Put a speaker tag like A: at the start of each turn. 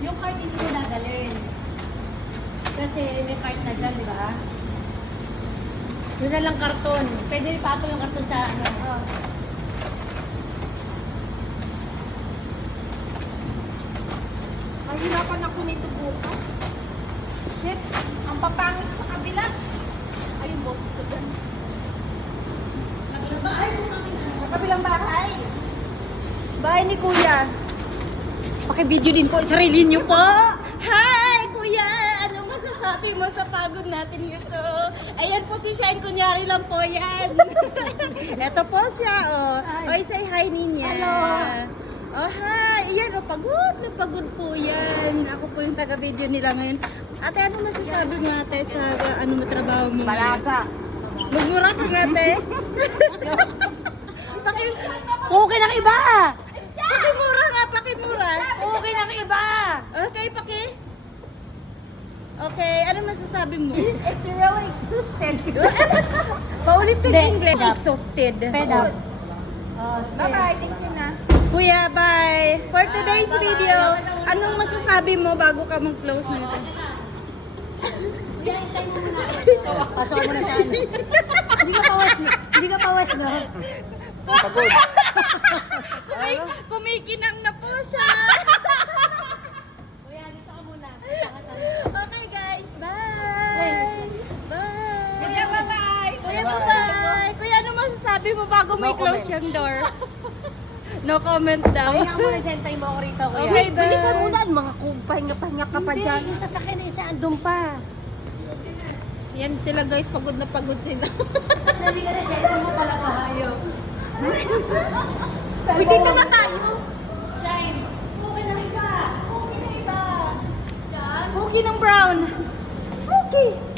A: Yung cart hindi ko dadalhin. Kasi may cart na dyan, di ba? Yun na lang karton. Pwede ipatong yung karton sa ano.
B: Mahirapan ako nito bukas. Shit, ang papangit sa kabila. Ayun, boses ko dyan. Sa kabilang bahay.
A: Bahay ni Kuya. Paki-video din po, sarili niyo po. Hi, Kuya! Ano masasabi mo sa pagod natin ito? Ayan po si Shine, kunyari lang po yan. Ito po siya, oh. Oy, say hi, Ninya.
B: Hello.
A: Oh, hi. Iyan, oh, pagod na pagod po yan. Ako po yung taga-video nila ngayon. Ate, ano masasabi mo, ate, sa ano mo trabaho mo?
B: Malasa.
A: Magmura ka nga, ate. Okay ng iba! Pakimura nga, pakimura. Okay ng iba. Okay, paki. Okay, ano masasabi mo?
B: It's really exhausted.
A: Paulit ng
B: Hindi.
A: English. Exhausted.
B: Fed up. Bye-bye, thank you na.
A: Kuya, bye. For today's video, anong masasabi mo bago ka mag-close nito? Pasok mo na sa ano. Hindi ka pawas, hindi ka pawas, no?
C: Pagod.
A: Kumikinang na po siya. Kuya, dito ka muna. Okay guys, bye. Bye.
B: Kuya, bye-bye.
A: Kuya, bye. Kuya, ano masasabi mo bago mo
C: No
A: i-close
C: comment.
A: yung door? No comment daw.
B: Kaya mo na dyan, tayo mo ako rito, kuya.
A: Okay, bye.
B: Bilisan mo na, mga pahinga-pahinga ka pa dyan.
A: Yung sasakyan na isa, andun pa.
B: Yan sila guys, pagod na pagod sila.
A: Hindi ka na siya, ito mo pala kahayop.
B: Uy, dito na tayo.
A: Shine. Okay na iba. Okay na iba. Okay ng brown. Okay.